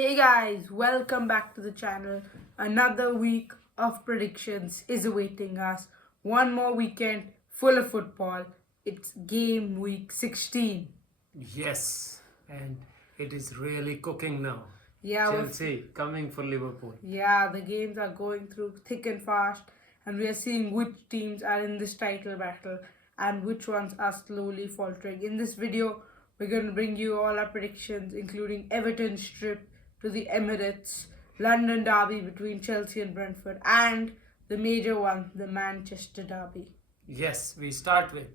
Hey guys, welcome back to the channel. Another week of predictions is awaiting us. One more weekend full of football. It's game week 16. Yes, and it is really cooking now. Yeah, Chelsea coming for Liverpool. the games are going through thick and fast, and we are seeing which teams are in this title battle and which ones are slowly faltering. In this video, we're going to bring you all our predictions, including Everton's trip to the Emirates, London derby between Chelsea and Brentford, and the major one, the Manchester derby. Yes, we start with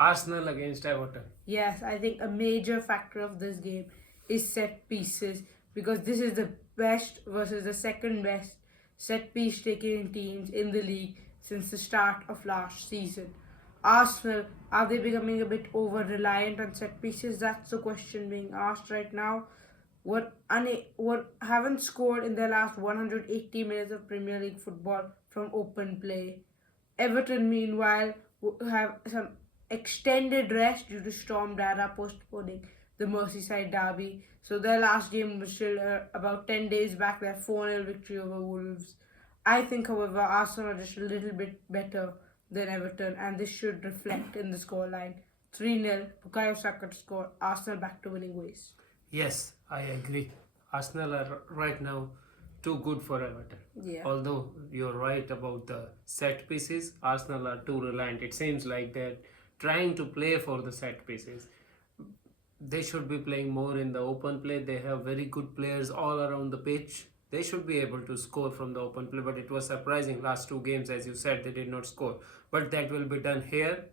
Arsenal against Everton. Yes, I think a major factor of this game is set pieces because this is the best versus the second best set piece taking teams in the league since the start of last season. Arsenal, are they becoming a bit over reliant on set pieces? That's the question being asked right now. What haven't scored in their last 180 minutes of Premier League football from open play. Everton, meanwhile, have some extended rest due to Storm Dara postponing the Merseyside derby. So their last game was still about 10 days back, their 4-0 victory over Wolves. I think, however, Arsenal are just a little bit better than Everton, and this should reflect in the scoreline. 3-0, Bukayo Saka to score, Arsenal back to winning ways. Yes, I agree. Arsenal are right now too good for Everton. Yeah. Although you're right about the set pieces, Arsenal are too reliant. It seems like they're trying to play for the set pieces. They should be playing more in the open play. They have very good players all around the pitch. They should be able to score from the open play, but it was surprising. Last two games, as you said, they did not score. But that will be done here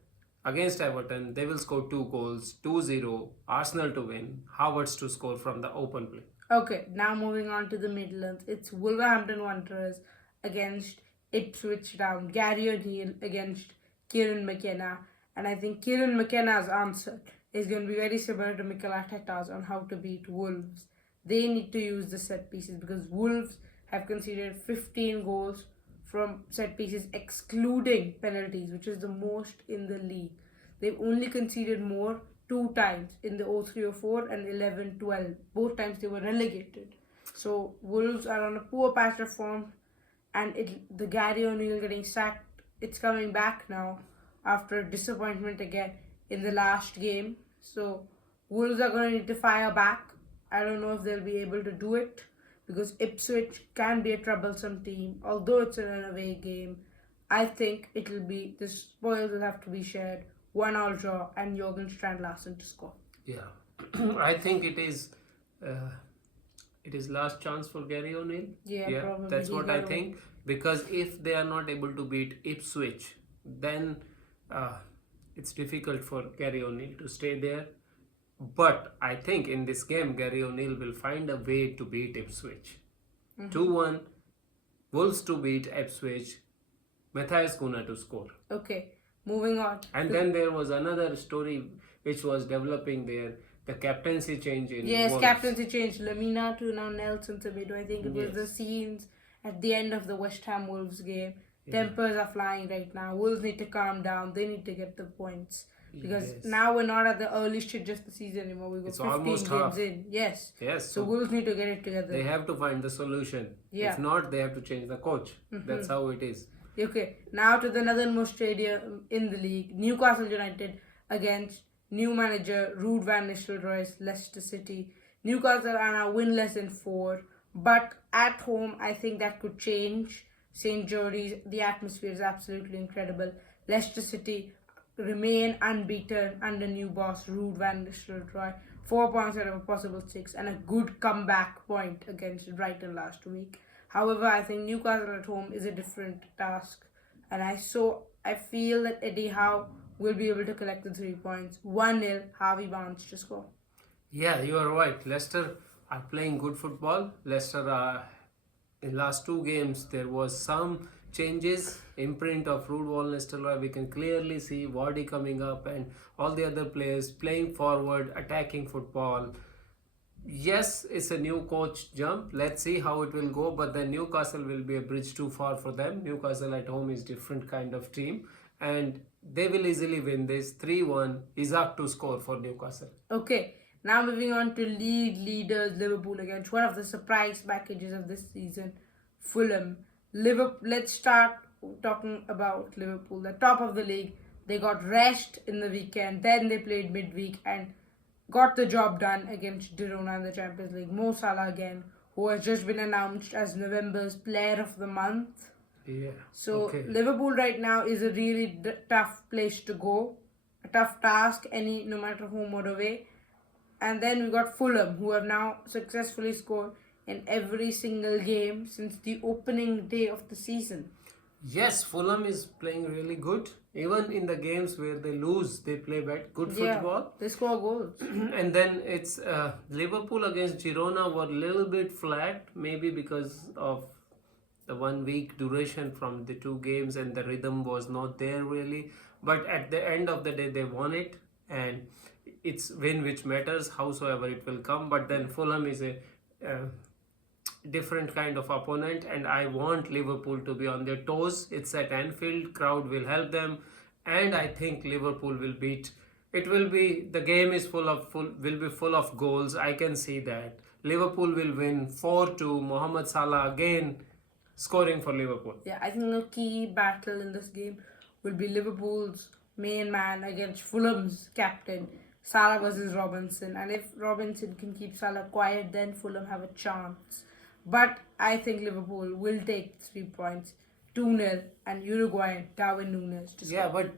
against Everton. They will score 2 goals, 2-0, Arsenal to win, Havertz to score from the open play. Okay, now moving on to the Midlands. It's Wolverhampton Wanderers against Ipswich Town. Gary O'Neill against Kieran McKenna. And I think Kieran McKenna's answer is going to be very similar to Mikel Arteta's on how to beat Wolves. They need to use the set pieces because Wolves have conceded 15 goals from set pieces excluding penalties, which is the most in the league. They've only conceded more 2 times in the 03-04 and 11-12. Both times they were relegated. So Wolves are on a poor patch of form, and the Gary O'Neill getting sacked, it's coming back now after disappointment again in the last game. So Wolves are going to need to fire back. I don't know if they'll be able to do it because Ipswich can be a troublesome team. Although it's an away game, I think the spoils will have to be shared. 1-1 draw and Jürgen Strand Larsen to score. Yeah, I think it is last chance for Gary O'Neill. Yeah, probably. That's what I think. Because if they are not able to beat Ipswich, then it's difficult for Gary O'Neill to stay there. But I think in this game, Gary O'Neill will find a way to beat Ipswich. 2-1, Wolves to beat Ipswich, Matthias Cunha to score. Okay, moving on. And then there was another story which was developing there. The captaincy change in Wolves. Captaincy change. Lamina to now Nelson Semedo. I think it was the scenes at the end of the West Ham Wolves game. Tempers are flying right now. Wolves need to calm down. They need to get the points. Because now we're not at the early stage of the season anymore. We've got 15 games half in. Yes. So Wolves need to get it together. They have to find the solution. If not, they have to change the coach. That's how it is. Okay, now to the northernmost stadium in the league. Newcastle United against new manager Ruud van Nistelrooy's Leicester City. Newcastle are now winless in 4. But at home, I think that could change. St. George's, the atmosphere is absolutely incredible. Leicester City remain unbeaten under new boss Ruud van Nistelrooy. 4 points out of a possible 6 and a good comeback point against Brighton last week. However, I think Newcastle at home is a different task, and I feel that Eddie Howe will be able to collect the 3 points. 1-0, Harvey Barnes to score. Yeah, you are right. Leicester are playing good football. Leicester in last 2 games there was some changes, imprint of Ruud van Nistelrooy. We can clearly see Vardy coming up and all the other players playing forward, attacking football. Yes, it's a new coach jump. Let's see how it will go. But then Newcastle will be a bridge too far for them. Newcastle at home is different kind of team. And they will easily win this. 3-1, Isaac to score for Newcastle. Okay, Now moving on to league leaders Liverpool against one of the surprise packages of this season, Fulham. Let's start talking about Liverpool, the top of the league. They got rest in the weekend, then they played midweek and got the job done against Girona in the Champions League. Mo Salah again, who has just been announced as November's Player of the Month. Yeah. So Okay. Liverpool right now is a really tough place to go, a tough task, no matter home or away. And then we got Fulham, who have now successfully scored in every single game since the opening day of the season. Yes, Fulham is playing really good. Even in the games where they lose, they play good Yeah, football. they score goals. And then it's Liverpool against Girona were a little bit flat, maybe because of the 1 week duration from the two games and the rhythm was not there really. But at the end of the day, they won it, and it's win which matters, howsoever it will come. But then Fulham is a different kind of opponent, and I want Liverpool to be on their toes. It's at Anfield, crowd will help them, and I think Liverpool will beat. It will be, the game is will be full of goals. I can see that Liverpool will win 4-2. Mohamed Salah again scoring for Liverpool. Yeah, I think the key battle in this game will be Liverpool's main man against Fulham's captain, Salah versus Robinson. And if Robinson can keep Salah quiet, then Fulham have a chance. But I think Liverpool will take 3 points, 2-0, and Uruguayan Darwin Núñez to score. Yeah, but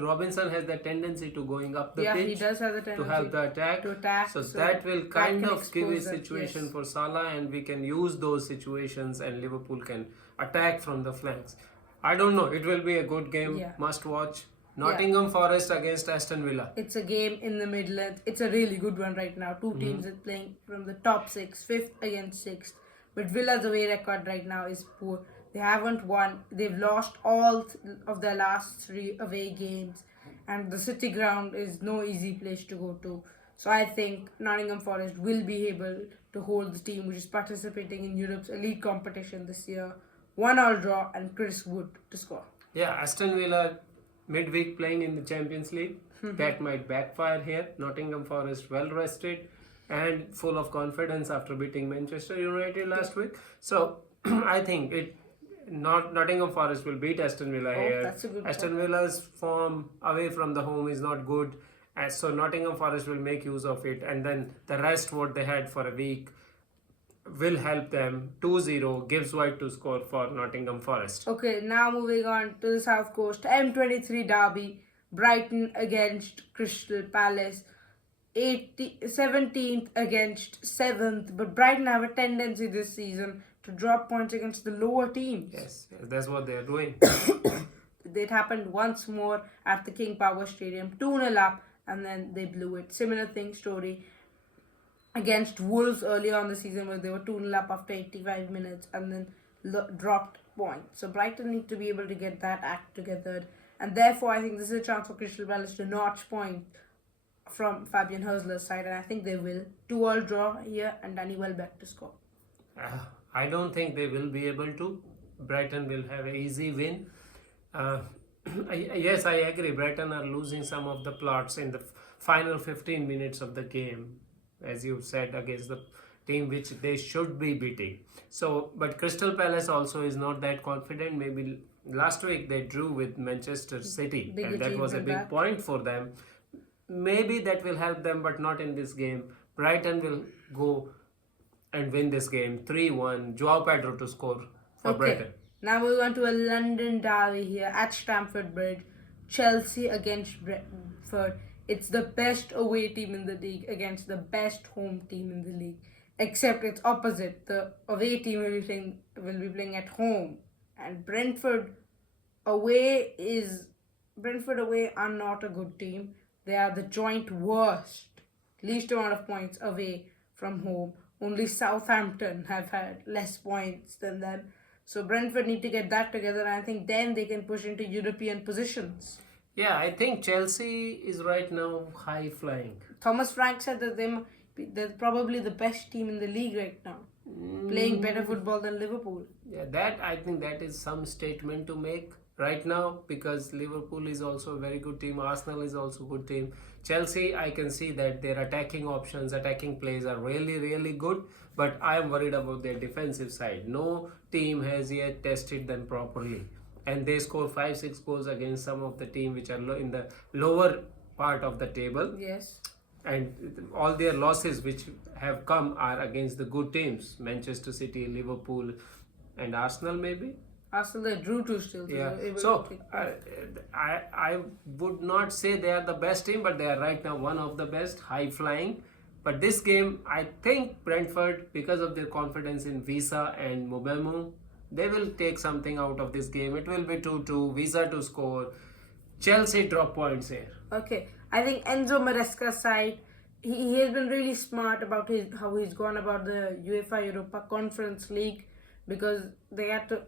Robinson has the tendency to going up the Yeah, pitch he does have the tendency to help the attack. to attack, So, so that will that kind can of give a expose them, situation yes. for Salah, and we can use those situations, and Liverpool can attack from the flanks. I don't know. It will be a good game. Yeah. Must watch. Nottingham Forest against Aston Villa. It's a game in the Midlands. It's a really good one right now. Two teams are playing from the top six, fifth against sixth. But Villa's away record right now is poor. They haven't won. They've lost all of their last 3 away games. And the City ground is no easy place to go to. So I think Nottingham Forest will be able to hold the team which is participating in Europe's elite competition this year. 1-1 draw and Chris Wood to score. Yeah, Aston Villa midweek playing in the Champions League. That might backfire here. Nottingham Forest well rested and full of confidence after beating Manchester United last week. So I think Nottingham Forest will beat Aston Villa here. That's a good Aston Villa's form away from the home is not good. So Nottingham Forest will make use of it, and then the rest what they had for a week will help them. 2-0, Gibbs White to score for Nottingham Forest. Okay, now moving on to the South Coast. M23 derby, Brighton against Crystal Palace. 17th against 7th, but Brighton have a tendency this season to drop points against the lower teams. Yes, that's what they are doing. It happened once more at the King Power Stadium, 2-0 up, and then they blew it. Similar story against Wolves earlier on the season, where they were 2-0 up after 85 minutes and then dropped points. So Brighton need to be able to get that act together, and therefore I think this is a chance for Crystal Palace to notch point from Fabian Hursl's side, and I think they will. 2-2 draw here and Danny Welbeck to score. I don't think they will be able to. Brighton will have an easy win. Yes, I agree. Brighton are losing some of the plots in the final 15 minutes of the game, as you said, against the team which they should be beating. So, but Crystal Palace also is not that confident. Maybe last week they drew with Manchester City, and that was a big point for them. Maybe that will help them, but not in this game. Brighton will go and win this game 3-1. Joao Pedro to score for Brighton. Now we're going to a London derby here at Stamford Bridge. Chelsea against Brentford. It's the best away team in the league against the best home team in the league. Except it's opposite. The away team will be playing at home. And Brentford away are not a good team. They are the joint worst, least amount of points away from home. Only Southampton have had less points than them. So Brentford need to get that together, and I think then they can push into European positions. Yeah, I think Chelsea is right now high flying. Thomas Frank said that they're probably the best team in the league right now, playing better football than Liverpool. Yeah, I think that is some statement to make. right now, because Liverpool is also a very good team, Arsenal is also a good team. Chelsea, I can see that their attacking options, attacking plays are really, really good, but I am worried about their defensive side. No team has yet tested them properly, and they score 5-6 goals against some of the team which are in the lower part of the table, Yes. and all their losses which have come are against the good teams, Manchester City, Liverpool, and Arsenal maybe. Arsenal they drew two still. So Yeah. they were able So to take I would not say they are the best team, but they are right now one of the best, high flying. But this game, I think Brentford, because of their confidence in Visa and Mubemu, they will take something out of this game. It will be 2-2, Visa to score. Chelsea drop points here. Okay, I think Enzo Maresca's side, he has been really smart about how he's gone about the UEFA Europa Conference League, because they had to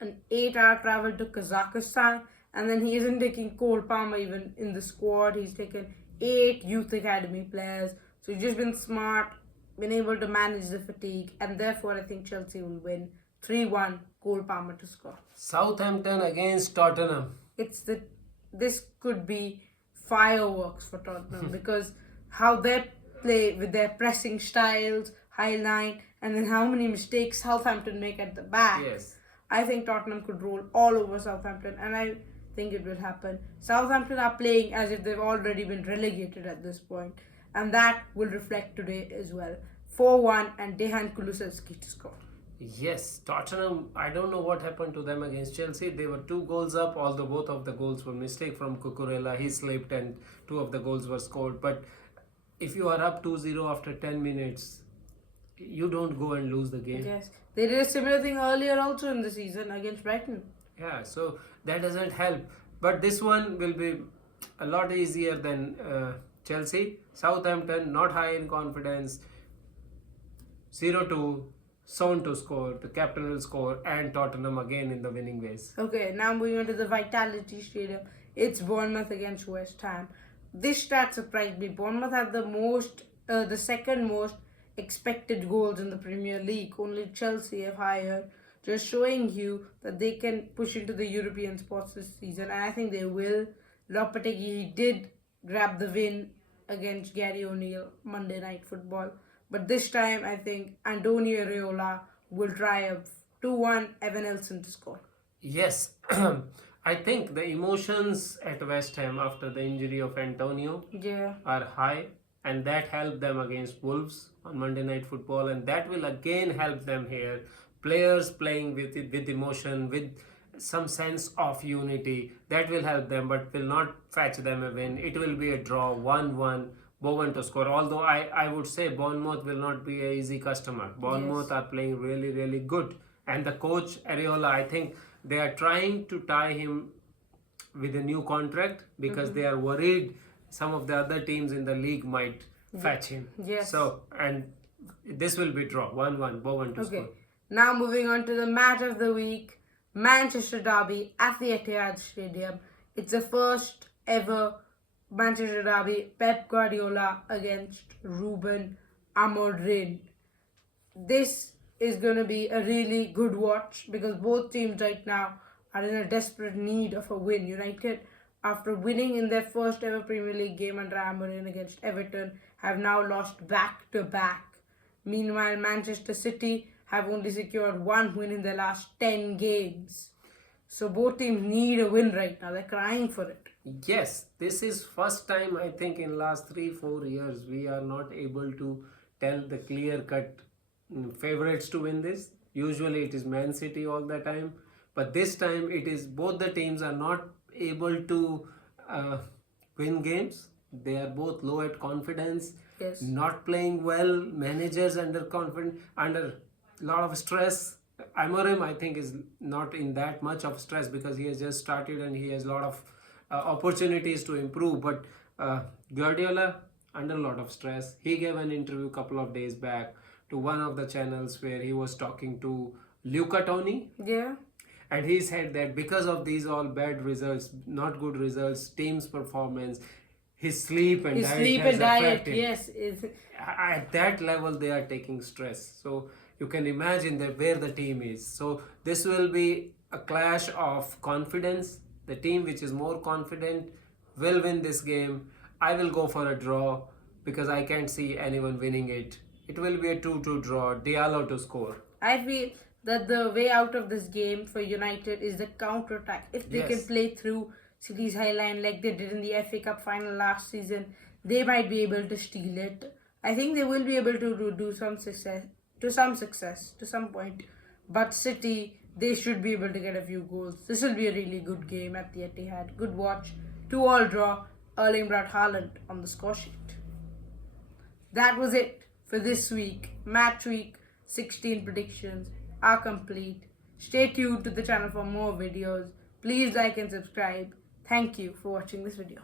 an 8-hour travel to Kazakhstan, and then he isn't taking Cole Palmer even in the squad. He's taken 8 youth academy players, so he's just been smart, been able to manage the fatigue, and therefore I think Chelsea will win 3-1. Cole Palmer to score. Southampton against Tottenham. This could be fireworks for Tottenham because how they play with their pressing styles, high line, and then how many mistakes Southampton make at the back. Yes. I think Tottenham could roll all over Southampton, and I think it will happen. Southampton are playing as if they've already been relegated at this point, and that will reflect today as well. 4-1 and Dejan Kulusevski to score. Yes, Tottenham, I don't know what happened to them against Chelsea. They were 2 goals up, although both of the goals were mistake from Cucurella. He slipped and 2 of the goals were scored. But if you are up 2-0 after 10 minutes, you don't go and lose the game. Yes, they did a similar thing earlier also in the season against Brighton. Yeah, so that doesn't help. But this one will be a lot easier than Chelsea. Southampton, not high in confidence. 0-2. Son to score, the captain will score, and Tottenham again in the winning ways. Okay, now moving on to the Vitality Stadium. It's Bournemouth against West Ham. This stat surprised me. Bournemouth had the second most expected goals in the Premier League. Only Chelsea have higher, just showing you that they can push into the European spots this season, and I think they will. Lopetegui did grab the win against Gary O'Neill Monday Night Football. But this time, I think Antonio Areola will triumph. 2-1, Evan Nelson to score. Yes, I think the emotions at West Ham after the injury of Antonio are high, and that helped them against Wolves on Monday Night Football, and that will again help them here. Players playing with emotion, with some sense of unity, that will help them, but will not fetch them a win. It will be a draw, 1-1. Bowen to score. Although I would say Bournemouth will not be an easy customer. Bournemouth are playing really, really good. And the coach, Areola, I think they are trying to tie him with a new contract because they are worried some of the other teams in the league might fetch him. Yes. So, and this will be draw. 1-1. Bowen to score. Now moving on to the match of the week. Manchester Derby at the Etihad Stadium. It's the first ever Manchester Derby, Pep Guardiola against Ruben Amorim. This is going to be a really good watch because both teams right now are in a desperate need of a win. United, after winning in their first ever Premier League game under Amorim against Everton, have now lost back-to-back. Meanwhile, Manchester City have only secured 1 win in their last 10 games. So both teams need a win right now. They're crying for it. Yes, this is first time I think in last 3-4 years we are not able to tell the clear-cut favorites to win this. Usually it is Man City all the time, but this time it is both the teams are not able to win games. They are both low at confidence, not playing well. Managers under a lot of stress. Amorim, I think, is not in that much of stress because he has just started and he has a lot of opportunities to improve. But Guardiola, under a lot of stress. He gave an interview a couple of days back to one of the channels where he was talking to Luca Toni. Yeah. And he said that because of these all bad results, not good results, team's performance, his sleep and diet, yes. At that level, they are taking stress. So you can imagine that where the team is. So this will be a clash of confidence. The team which is more confident will win this game. I will go for a draw because I can't see anyone winning it. It will be a 2-2 draw. Diallo to score. I feel that the way out of this game for United is the counter attack. If they can Yes. play through City's high line like they did in the FA Cup final last season, they might be able to steal it. I think they will be able to do some success to some point. But City, they should be able to get a few goals. This will be a really good game at the Etihad. Good watch. 2-2 draw. Erling Braut Haaland on the score sheet. That was it for this week. Match week 16 predictions are complete. Stay tuned to the channel for more videos. Please like and subscribe. Thank you for watching this video.